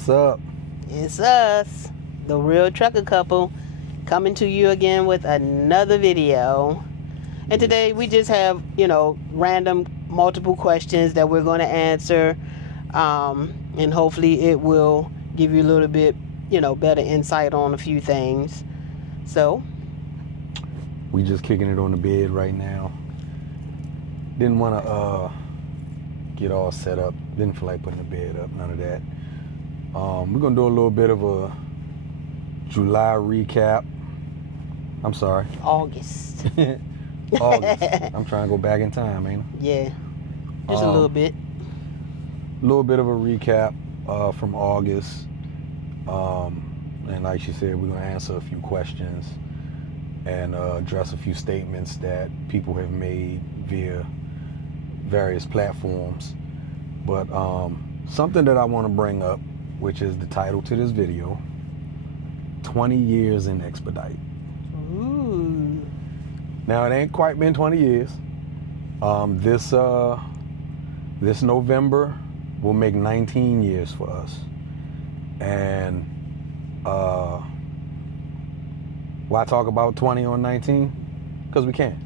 What's up? It's us, the Real Trucker Couple, coming to you again with another video. And today we just have, random multiple questions that we're going to answer. And hopefully it will give you a little bit, better insight on a few things. So, we just kicking it on the bed right now. Didn't want to get all set up. Didn't feel like putting the bed up, none of that. We're going to do a little bit of a July recap. I'm sorry. August. August. I'm trying to go back in time, ain't I? Yeah, just a little bit. A little bit of a recap from August. And like she said, we're going to answer a few questions and address a few statements that people have made via various platforms. But something that I want to bring up, which is the title to this video, 20 years in Expedite. Ooh. Now, it ain't quite been 20 years. This November will make 19 years for us. And why talk about 20 on 19? Because we can.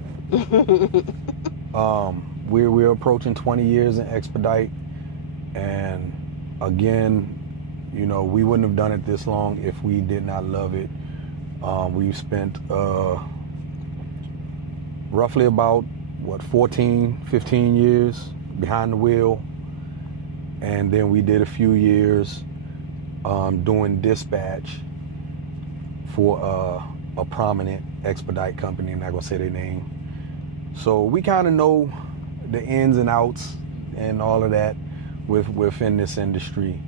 We're approaching 20 years in Expedite. And again, we wouldn't have done it this long if we did not love it. We've spent roughly about 14, 15 years behind the wheel, and then we did a few years doing dispatch for a prominent expedite company. I'm not gonna say their name. So we kind of know the ins and outs and all of that within this industry.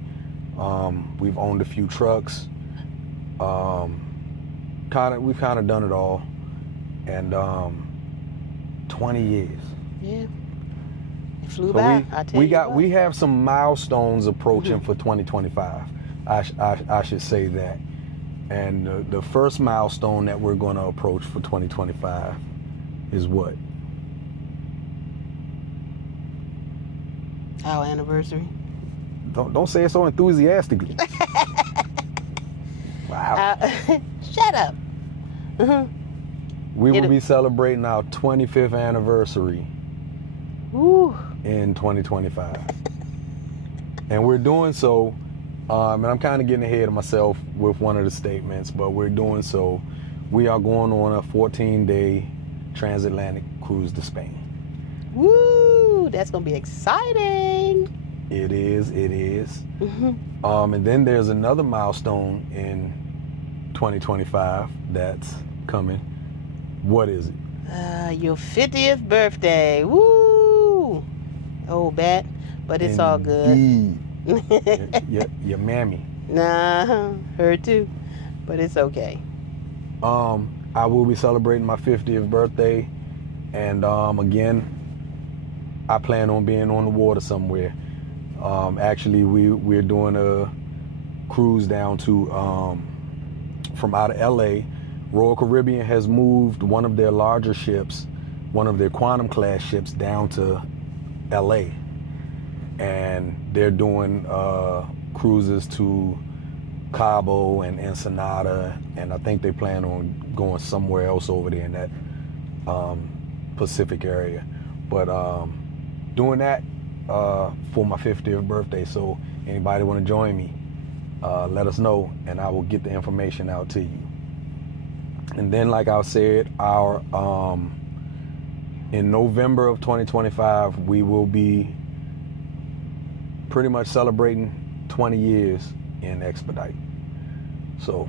We've owned a few trucks. We've kind of done it all, and 20 years. Yeah, it flew by. We have some milestones approaching for 2025. I should say that, and the first milestone that we're going to approach for 2025 is what? Our anniversary. Don't say it so enthusiastically. Wow. Shut up. We will be celebrating our 25th anniversary in 2025. And we're doing so, and I'm kind of getting ahead of myself with one of the statements, but we're doing so. We are going on a 14-day transatlantic cruise to Spain. Woo! That's going to be exciting. It is. And then there's another milestone in 2025 that's coming. What is it? Your 50th birthday. Woo! Oh, bad, but it's all good. Your mammy. Nah, her too, but it's okay. I will be celebrating my 50th birthday, and again, I plan on being on the water somewhere. Actually, we're doing a cruise down to from out of LA. Royal Caribbean has moved one of their larger ships, one of their Quantum class ships, down to LA, and they're doing cruises to Cabo and Ensenada, and I think they plan on going somewhere else over there in that Pacific area. But doing that for my 50th birthday. So anybody want to join me, let us know, and I will get the information out to you. And then, like I said, in November of 2025, we will be pretty much celebrating 20 years in Expedite. So,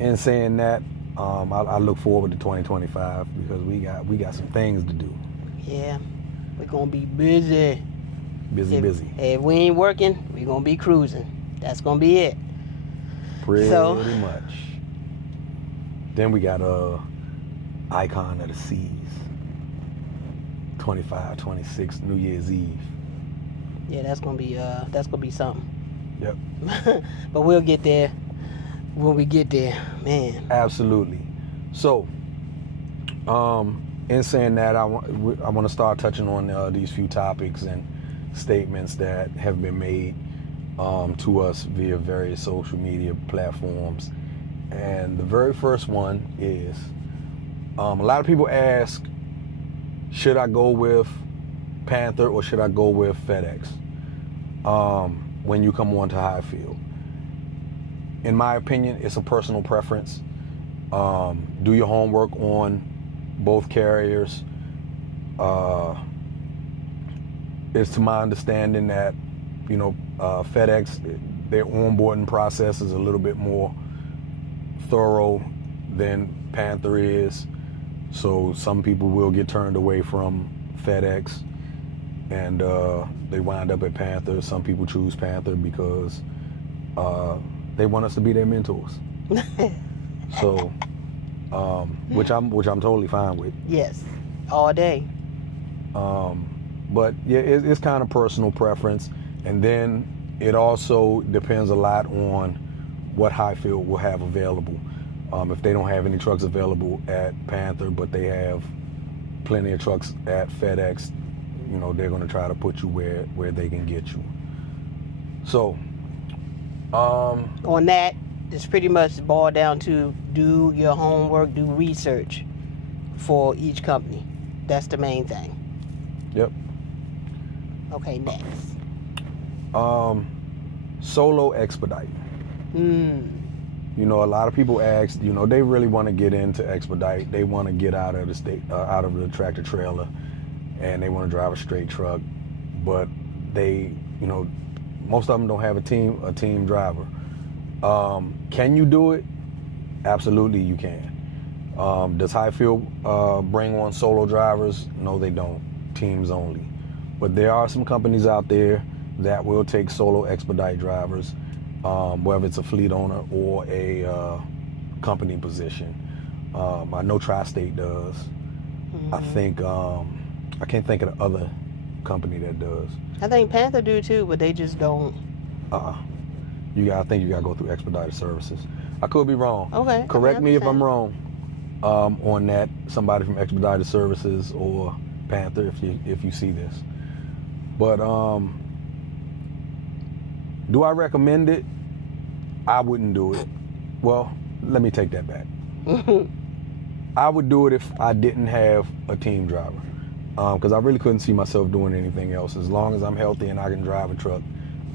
in saying that, I look forward to 2025 because we got some things to do. Yeah, we're gonna be busy. Busy. If we ain't working, we're gonna be cruising. That's gonna be it. Pretty much. Then we got Icon of the Seas. 25, 26, New Year's Eve. Yeah, that's gonna be something. Yep. But we'll get there when we get there, man. Absolutely. So, in saying that, I want to start touching on these few topics and statements that have been made. to us via various social media platforms. And the very first one is, a lot of people ask, should I go with Panther or should I go with FedEx when you come on to Highfield? In my opinion, it's a personal preference. Do your homework on both carriers. It's to my understanding that, FedEx, their onboarding process is a little bit more thorough than Panther is. So some people will get turned away from FedEx and they wind up at Panther. Some people choose Panther because they want us to be their mentors. So, which I'm totally fine with. Yes, all day. But yeah, it's kind of personal preference, and then it also depends a lot on what Highfield will have available. If they don't have any trucks available at Panther, but they have plenty of trucks at FedEx, they're going to try to put you where they can get you. So, on that, it's pretty much boiled down to do your homework, do research for each company. That's the main thing. Yep. Okay, next. Solo expedite. A lot of people ask, they really want to get into expedite. They want to get out of the state, out of the tractor trailer, and they want to drive a straight truck. But they, most of them don't have a team driver. Can you do it? Absolutely, you can. Does Highfield bring on solo drivers? No, they don't. Teams only. But there are some companies out there that will take solo expedite drivers, whether it's a fleet owner or a company position. I know Tri-State does. I think I can't think of the other company that does. I think Panther do too, but they just don't. I think you gotta go through Expedited Services. I could be wrong. Okay. Correct me if I'm wrong on that. Somebody from Expedited Services or Panther, if you see this. But do I recommend it? I wouldn't do it. Well, let me take that back. I would do it if I didn't have a team driver, because I really couldn't see myself doing anything else. As long as I'm healthy and I can drive a truck,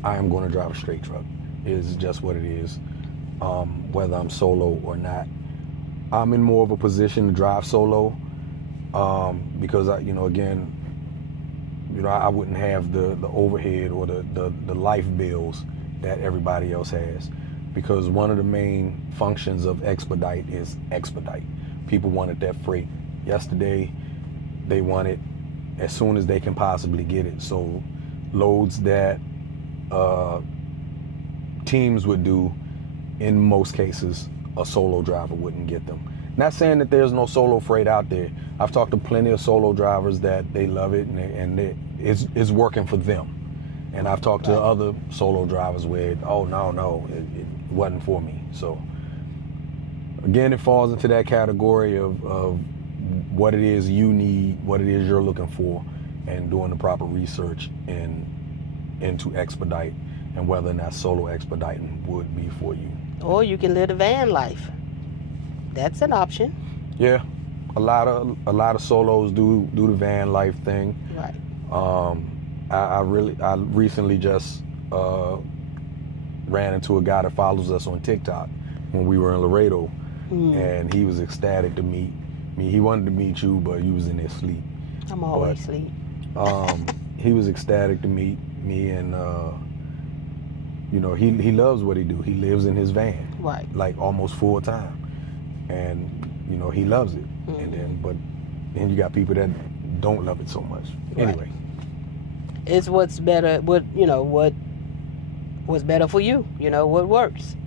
I am going to drive a straight truck. It's just what it is, whether I'm solo or not. I'm in more of a position to drive solo because I wouldn't have the overhead or the life bills that everybody else has. Because one of the main functions of expedite is expedite. People wanted that freight yesterday. They want it as soon as they can possibly get it. So loads that teams would do, in most cases, a solo driver wouldn't get them. Not saying that there's no solo freight out there. I've talked to plenty of solo drivers that they love it and it's working for them. And I've talked to other solo drivers where, oh, no, it wasn't for me. So again, it falls into that category of what it is you need, what it is you're looking for, and doing the proper research into expedite and whether or not solo expediting would be for you. Or you can live the van life. That's an option. Yeah, a lot of solos do the van life thing. Right. I recently just ran into a guy that follows us on TikTok when we were in Laredo, and he was ecstatic to meet me. He wanted to meet you, but you was in his sleep. I'm always asleep. He was ecstatic to meet me, and he loves what he do. He lives in his van, right, like almost full time, and he loves it. And then you got people that don't love it so much. Anyway. Right. It's what's better, what's better for you, what works.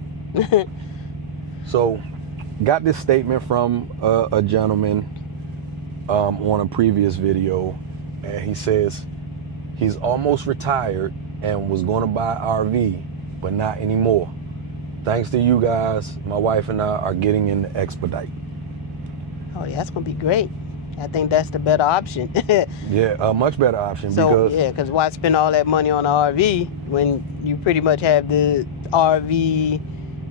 So, got this statement from a gentleman on a previous video, and he says he's almost retired and was going to buy an RV, but not anymore. Thanks to you guys, my wife and I are getting into expedite. Oh, yeah, that's going to be great. I think that's the better option. Yeah, a much better option. So because because why spend all that money on an RV when you pretty much have the RV?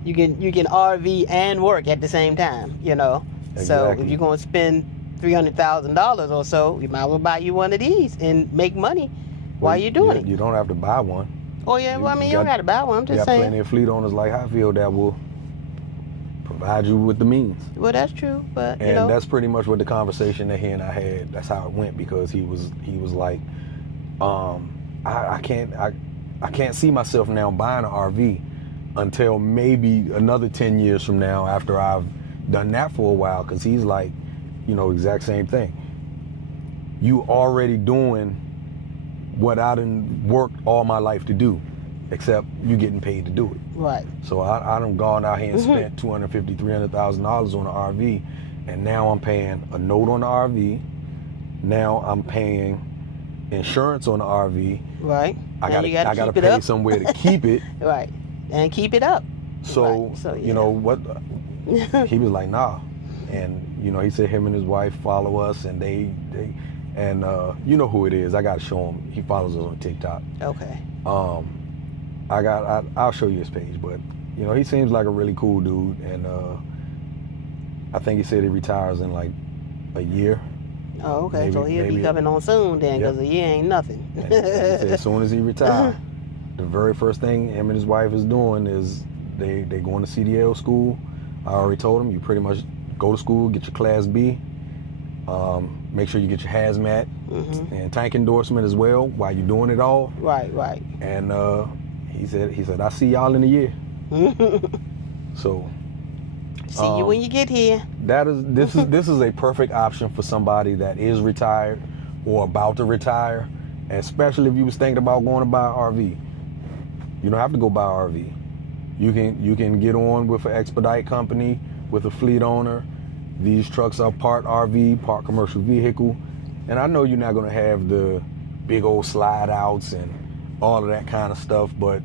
You can RV and work at the same time. You know. So if Exactly. you're gonna spend $300,000 or so, you might as well buy you one of these and make money while you're doing it. You don't have to buy one. Oh yeah, well I mean you don't got to buy one. I'm You just got saying. plenty of fleet owners like Highfield that will provide you with the means. Well, that's true, but you And know. that's pretty much what the conversation that he and I had. That's how it went, because he was like, I can't see myself now buying an RV until maybe another 10 years from now, after I've done that for a while. Because he's like, exact same thing. You already doing what I done worked all my life to do, except you getting paid to do it. Right. So I done gone out here and spent $250,000, $300,000 on an RV, and now I'm paying a note on the RV. Now I'm paying insurance on the RV. Right. I And gotta pay somewhere to keep it. Right. And keep it up. So, Right. So, you know what? He was like, nah. And he said him and his wife follow us, and they and you know who it is. I gotta show him. He follows us on TikTok. Okay. I'll show you his page, but he seems like a really cool dude, and I think he said he retires in like a year. Oh, okay. Maybe- So he'll be maybe- coming on soon then, Yep. because a year ain't nothing. And he said as soon as he retires, the very first thing him and his wife is doing is they going to CDL school. I already told him, you pretty much go to school, get your Class B, make sure you get your hazmat and tank endorsement as well while you're doing it all. Right. Right. And he said I see y'all in a year. So See you when you get here. this is a perfect option for somebody that is retired or about to retire, especially if you was thinking about going to buy an RV. You don't have to go buy an RV. You can get on with an Expedite company, with a fleet owner. These trucks are part RV, part commercial vehicle, and I know you're not going to have the big old slide outs and all of that kind of stuff, but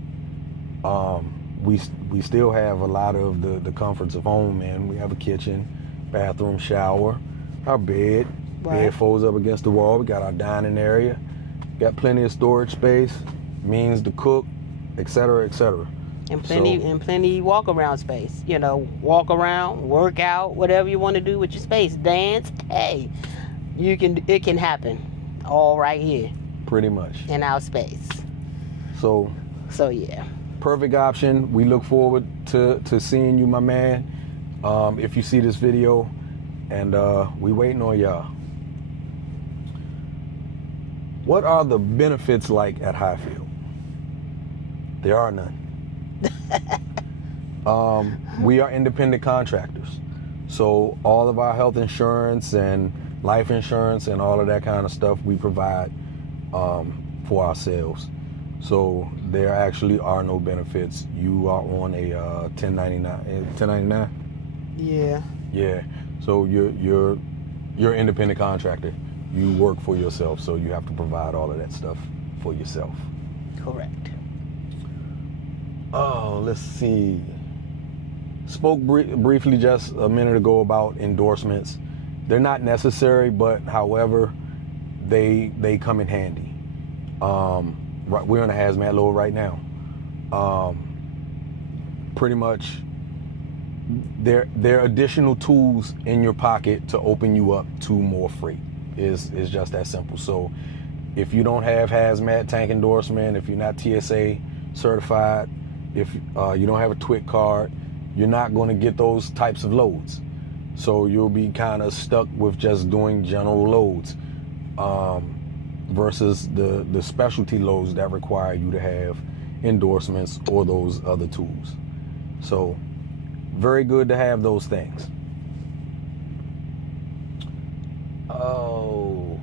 we still have a lot of the comforts of home, man. We have a kitchen, bathroom, shower, our bed. Right. Bed folds up against the wall. We got our dining area. Got plenty of storage space, means to cook, etc., etc. And plenty walk around space. Walk around, work out, whatever you want to do with your space. Dance. Hey, it can happen all right here Pretty much. in our space. So Yeah. perfect option. We look forward to seeing you, my man. If you see this video, and we waiting on y'all. What are the benefits like at Highfield? There are none. We are independent contractors, so all of our health insurance and life insurance and all of that kind of stuff we provide for ourselves. So there actually are no benefits. You are on a 1099. Yeah. Yeah. So you're an independent contractor. You work for yourself, so you have to provide all of that stuff for yourself. Correct. Oh, let's see. Spoke briefly just a minute ago about endorsements. They're not necessary, but however, they come in handy. We're on a hazmat load right now. Pretty much, they're additional tools in your pocket to open you up to more freight. Is just that simple. So if you don't have hazmat tank endorsement, if you're not TSA certified, if you don't have a TWIC card, you're not going to get those types of loads. So you'll be kind of stuck with just doing general loads versus the specialty loads that require you to have endorsements or those other tools. So very good to have those things. Oh.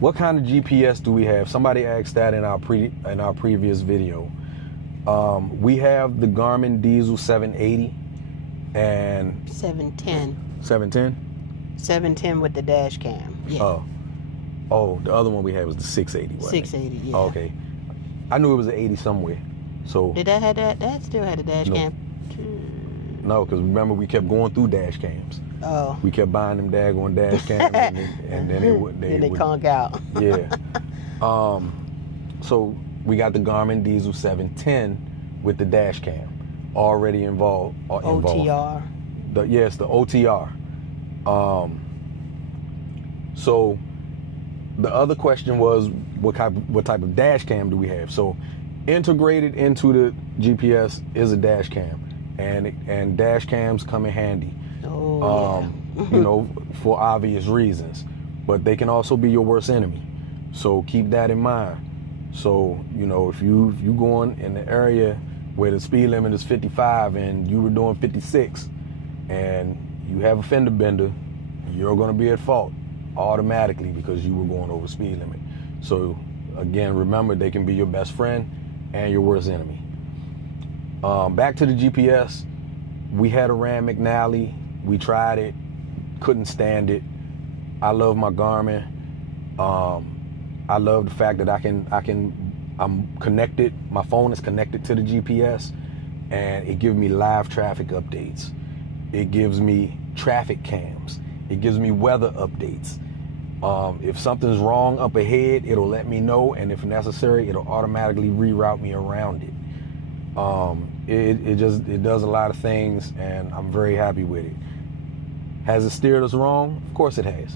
What kind of GPS do we have? Somebody asked that in our previous video. We have the Garmin Diesel 780 and 710. 710. 710 with the dash cam. Yeah. Oh, the other one we had was the 680. Wasn't 680. Yeah. Oh, okay. I knew it was an 80 somewhere. So Did that have that? That still had a dash No. cam. No, because remember we kept going through dash cams. Oh. We kept buying them daggone dash cams, and then they would conk out. Yeah. So we got the Garmin Diesel 710 with the dash cam already involved. OTR. Yes, the OTR. So the other question was what type of dash cam do we have? So integrated into the GPS is a dash cam, and dash cams come in handy. Oh, You know, for obvious reasons, but they can also be your worst enemy. So keep that in mind. So, you know, if you going in the area where the speed limit is 55 and you were doing 56 and you have a fender bender, you're going to be at fault automatically because you were going over speed limit. So again, remember, they can be your best friend and your worst enemy. Back to the GPS, we had a Rand McNally. We tried it, couldn't stand it. I love my Garmin. I love the fact that I'm connected. My phone is connected to the GPS, and it gives me live traffic updates. It gives me traffic cams. It gives me weather updates. If something's wrong up ahead, it'll let me know, and if necessary, it'll automatically reroute me around it. It does a lot of things, and I'm very happy with it. Has it steered us wrong? Of course it has.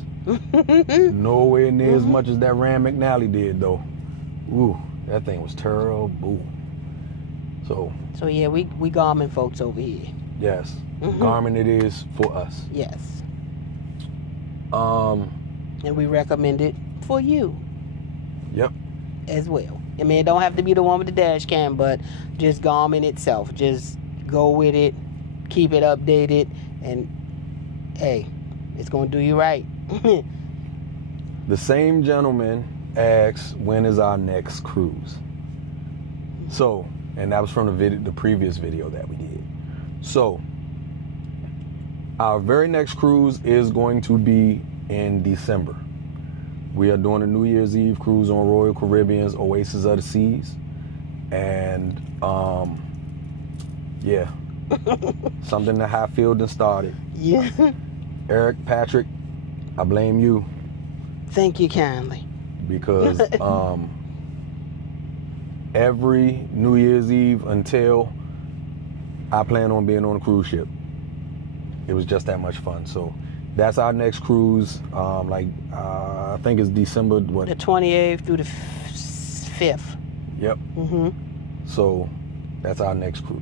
Nowhere near as much as that Rand McNally did, though. Ooh, that thing was terrible. So yeah, we Garmin folks over here. Yes, Garmin it is for us. Yes. And we recommend it for you. Yep. As well. I mean, it don't have to be the one with the dash cam, but just Garmin itself. Just go with it, keep it updated, and hey, it's gonna do you right. The same gentleman asked, when is our next cruise? So, and that was from the previous video that we did. So, our very next cruise is going to be in December. We are doing a New Year's Eve cruise on Royal Caribbean's Oasis of the Seas. And, yeah, something that Highfield started. Yeah. Eric, Patrick, I blame you. Thank you kindly. Because every New Year's Eve until I plan on being on a cruise ship, it was just that much fun. So that's our next cruise. I think it's December what? The 28th through the 5th. Yep. So that's our next cruise.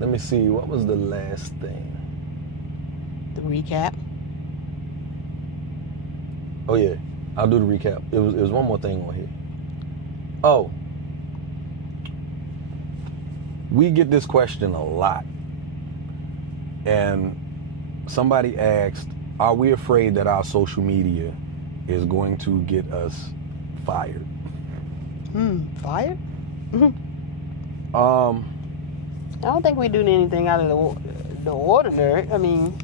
Let me see. What was the last thing? The recap. Oh yeah, I'll do the recap. It was one more thing on here. Oh, we get this question a lot, and somebody asked, "Are we afraid that our social media is going to get us fired?" Fired? I don't think we do anything out of the ordinary. I mean,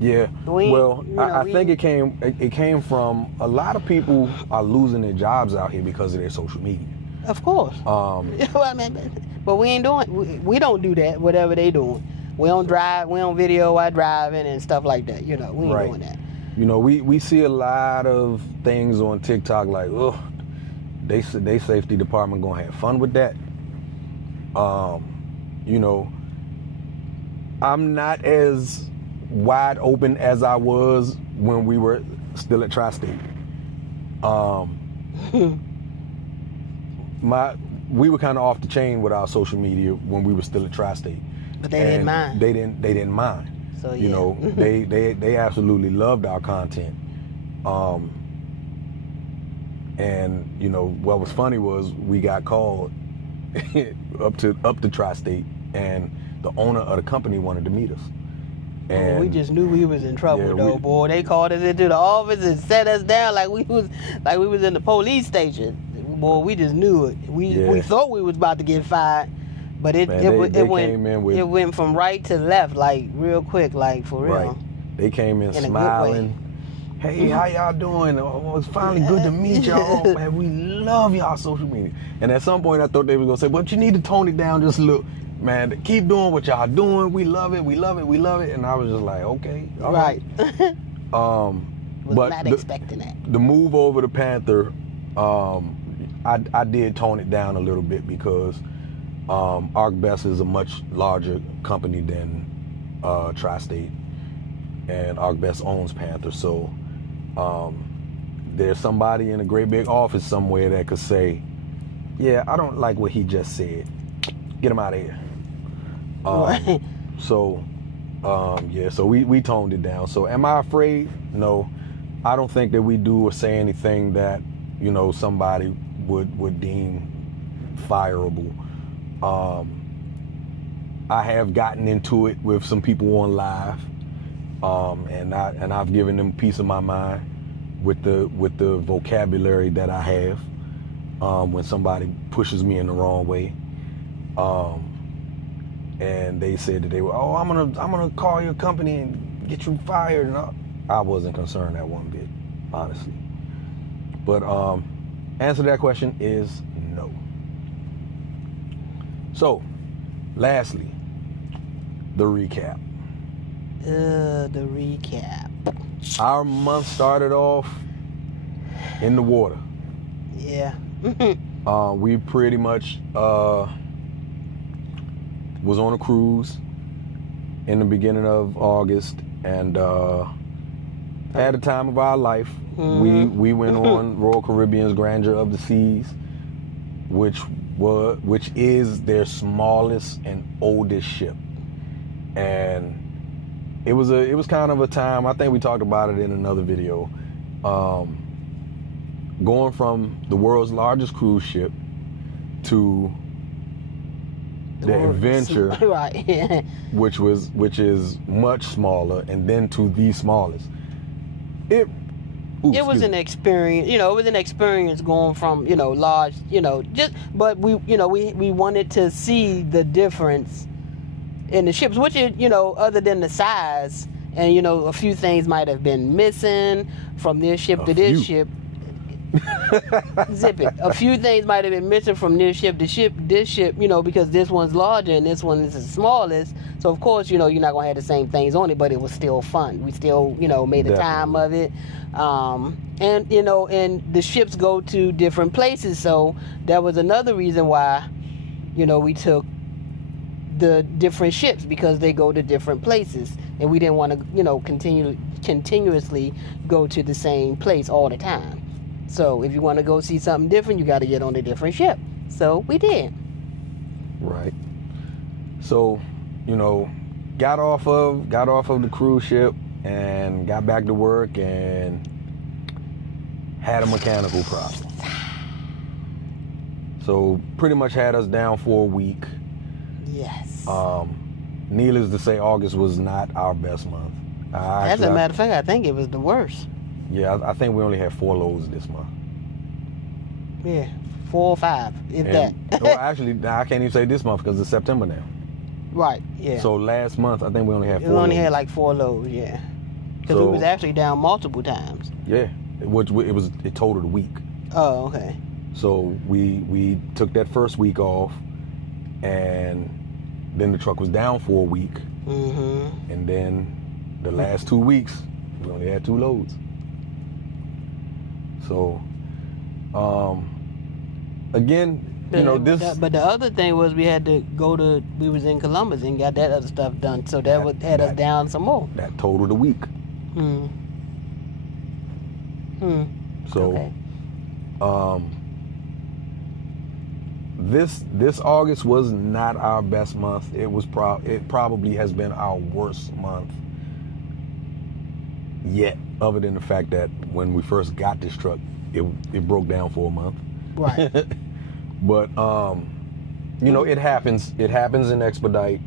yeah. I think it came from a lot of people are losing their jobs out here because of their social media. Of course. But we ain't doing. We don't do that. Whatever they doing, we don't drive. We don't video while driving and stuff like that. You know, we ain't doing that. You know, we see a lot of things on TikTok like, oh, they safety department gonna have fun with that. You know, I'm not as wide open as I was when we were still at Tri-State. We were kind of off the chain with our social media when we were still at Tri-State. But they didn't mind. They didn't mind. So yeah. You know, they absolutely loved our content. And you know what was funny was we got called up to Tri-State, and the owner of the company wanted to meet us. And we just knew we was in trouble, boy. They called us into the office and set us down like we was in the police station. Boy, we just knew it. We thought we was about to get fired, but it went from right to left, like real quick, like for real. Right. They came in smiling, Hey, how y'all doing? Oh, it's finally good to meet y'all. Oh, man, we love y'all social media. And at some point I thought they were gonna say, but you need to tone it down just a little. Man, keep doing what y'all doing. We love it, we love it, we love it. And I was just like, okay, all right. Was but not expecting that. The move over to Panther, I did tone it down a little bit because ArcBest is a much larger company than Tri-State, and ArcBest owns Panther. So there's somebody in a great big office somewhere that could say, yeah, I don't like what he just said. Get him out of here. Right. So we toned it down. So am I afraid? No. I don't think that we do or say anything that, you know, somebody would deem fireable. I have gotten into it with some people on live, and I've given them a piece of my mind with the vocabulary that I have when somebody pushes me in the wrong way. And they said that they were, oh, I'm gonna call your company and get you fired. And I wasn't concerned that one bit, honestly. But answer to that question is no. So, lastly, the recap. The recap. Our month started off in the water. Yeah. We pretty much was on a cruise in the beginning of August and had a time of our life. Mm-hmm. We went on Royal Caribbean's Grandeur of the Seas, which is their smallest and oldest ship. And it was kind of a time, I think we talked about it in another video, going from the world's largest cruise ship to the Adventure, right. which is much smaller, and then to the smallest. It was an experience, it was an experience going from, large, but we wanted to see the difference in the ships, which is, other than the size, and, a few things might have been missing from this ship to this ship. Zip it. A few things might have been missing from this ship to this ship, because this one's larger and this one is the smallest. So of course, you're not gonna have the same things on it, but it was still fun. We still, made a time of it. And the ships go to different places, so that was another reason why, we took the different ships, because they go to different places, and we didn't want to, continuously go to the same place all the time. So if you want to go see something different, you got to get on a different ship. So we did. Right. So, got off of the cruise ship and got back to work and had a mechanical problem. So pretty much had us down for a week. Yes. Needless to say, August was not our best month. As a matter of fact, I think it was the worst. Yeah, I think we only had 4 loads this month. Yeah, 4 or 5, if that. Well, actually, I can't even say this month because it's September now. Right, yeah. So last month, I think we only had 4 loads. We only loads. had like 4 loads, yeah. Because we was actually down multiple times. Yeah, it totaled a week. Oh, okay. So we took that first week off, and then the truck was down for a week. Mm-hmm. And then the last 2 weeks, we only had 2 loads. So, again, this. But the other thing was we had to we was in Columbus and got that other stuff done. So that had us down some more. That totaled a week. So, okay. This August was not our best month. It probably has been our worst month yet, other than the fact that when we first got this truck, it broke down for a month. Right. But it happens. It happens in Expedite.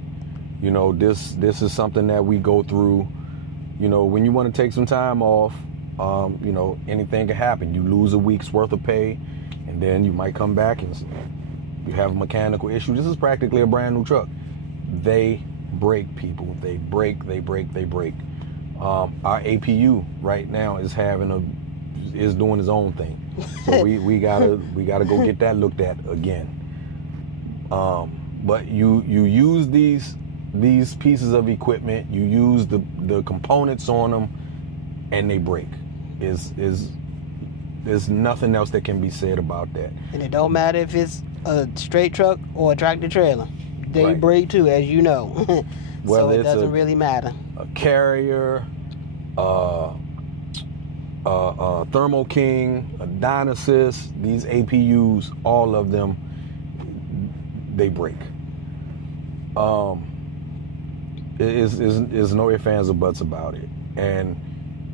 This is something that we go through. When you want to take some time off, anything can happen. You lose a week's worth of pay, and then you might come back and you have a mechanical issue. This is practically a brand new truck. They break, people. They break. Our APU right now is doing its own thing, so we gotta go get that looked at again. But you use these pieces of equipment, you use the components on them, and they break. There's nothing else that can be said about that. And it don't matter if it's a straight truck or a tractor trailer. They Right. break too, as you know. So Whether it it's doesn't really matter. A Carrier, Thermo King, a Dynasys, these APUs, all of them, they break. Is no ifs, ands, or buts about it. And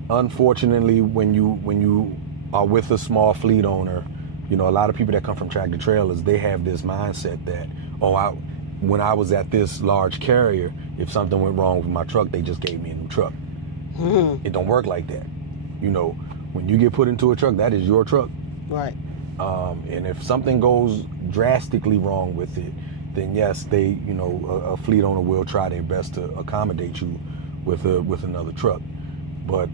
unfortunately, when you are with a small fleet owner, you know, a lot of people that come from tractor trailers, they have this mindset that, when I was at this large carrier, if something went wrong with my truck, they just gave me a new truck. It don't work like that. You know, when you get put into a truck, that is your truck. Right. And if something goes drastically wrong with it, then yes, a fleet owner will try their best to accommodate you with another truck. But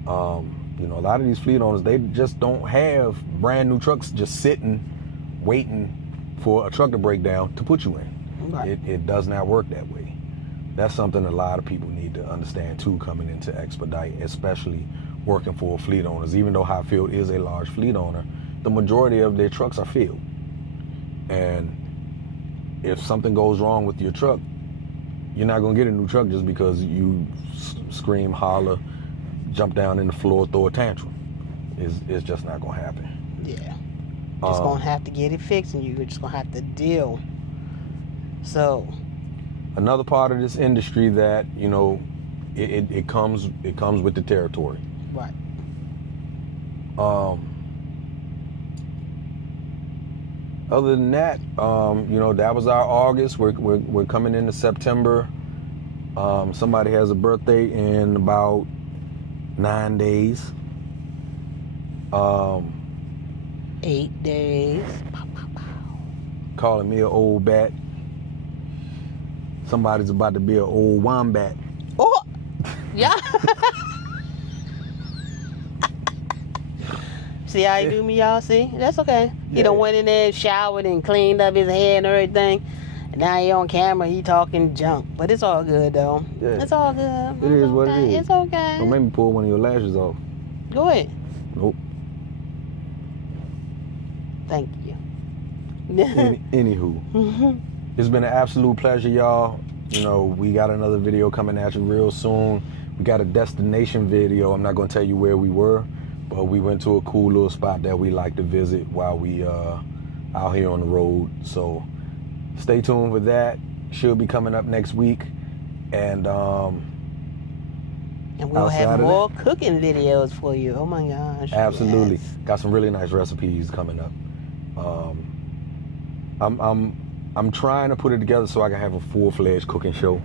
you know, a lot of these fleet owners, they just don't have brand new trucks just sitting, waiting for a truck to break down to put you in. Right. It does not work that way. That's something a lot of people need to understand too, coming into Expedite, especially working for fleet owners. Even though Highfield is a large fleet owner, the majority of their trucks are filled. And if something goes wrong with your truck, you're not going to get a new truck just because you scream, holler, jump down in the floor, throw a tantrum. It's just not going to happen. Yeah. Just going to have to get it fixed, and you're just going to have to deal. So another part of this industry that, you know, it comes with the territory. Right. Other than that, you know, that was our August. We're coming into September. Somebody has a birthday in about 9 days. 8 days. Calling me an old bat. Somebody's about to be an old wombat. Oh, yeah. See how he do me, y'all? See? That's okay. He Yeah. done went in there, showered, and cleaned up his hair and everything. And now he on camera, he talking junk. But it's all good, though. Yeah. It's all good. It is what it is. It's okay. Don't make me pull one of your lashes off. Go ahead. Nope. Thank you. Anywho, it's been an absolute pleasure, y'all. You know, we got another video coming at you real soon. We got a destination video. I'm not going to tell you where we were, but we went to a cool little spot that we like to visit while we out here on the road. So stay tuned for that. Should be coming up next week. And we'll have more cooking videos for you. Oh my gosh. Absolutely. Yes. Got some really nice recipes coming up. I'm trying to put it together so I can have a full-fledged cooking show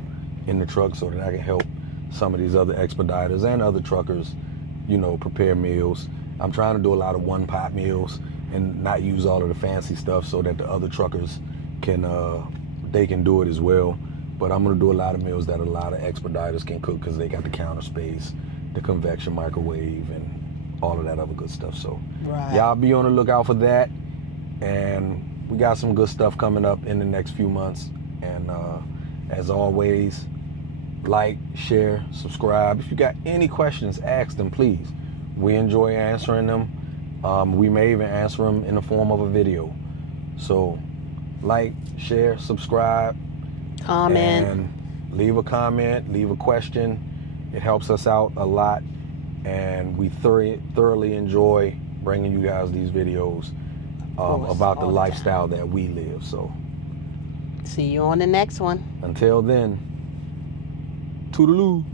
in the truck so that I can help some of these other expediters and other truckers, you know, prepare meals. I'm trying to do a lot of one-pot meals and not use all of the fancy stuff so that the other truckers can do it as well. But I'm gonna do a lot of meals that a lot of expediters can cook because they got the counter space, the convection microwave, and all of that other good stuff. So Right. y'all be on the lookout for that. And we got some good stuff coming up in the next few months. And as always, like, share, subscribe. If you got any questions, ask them, please. We enjoy answering them. We may even answer them in the form of a video. So like, share, subscribe, Comment. and leave a comment, leave a question. It helps us out a lot, and we thoroughly enjoy bringing you guys these videos about the lifestyle that we live. So See you on the next one. until then, toodaloo.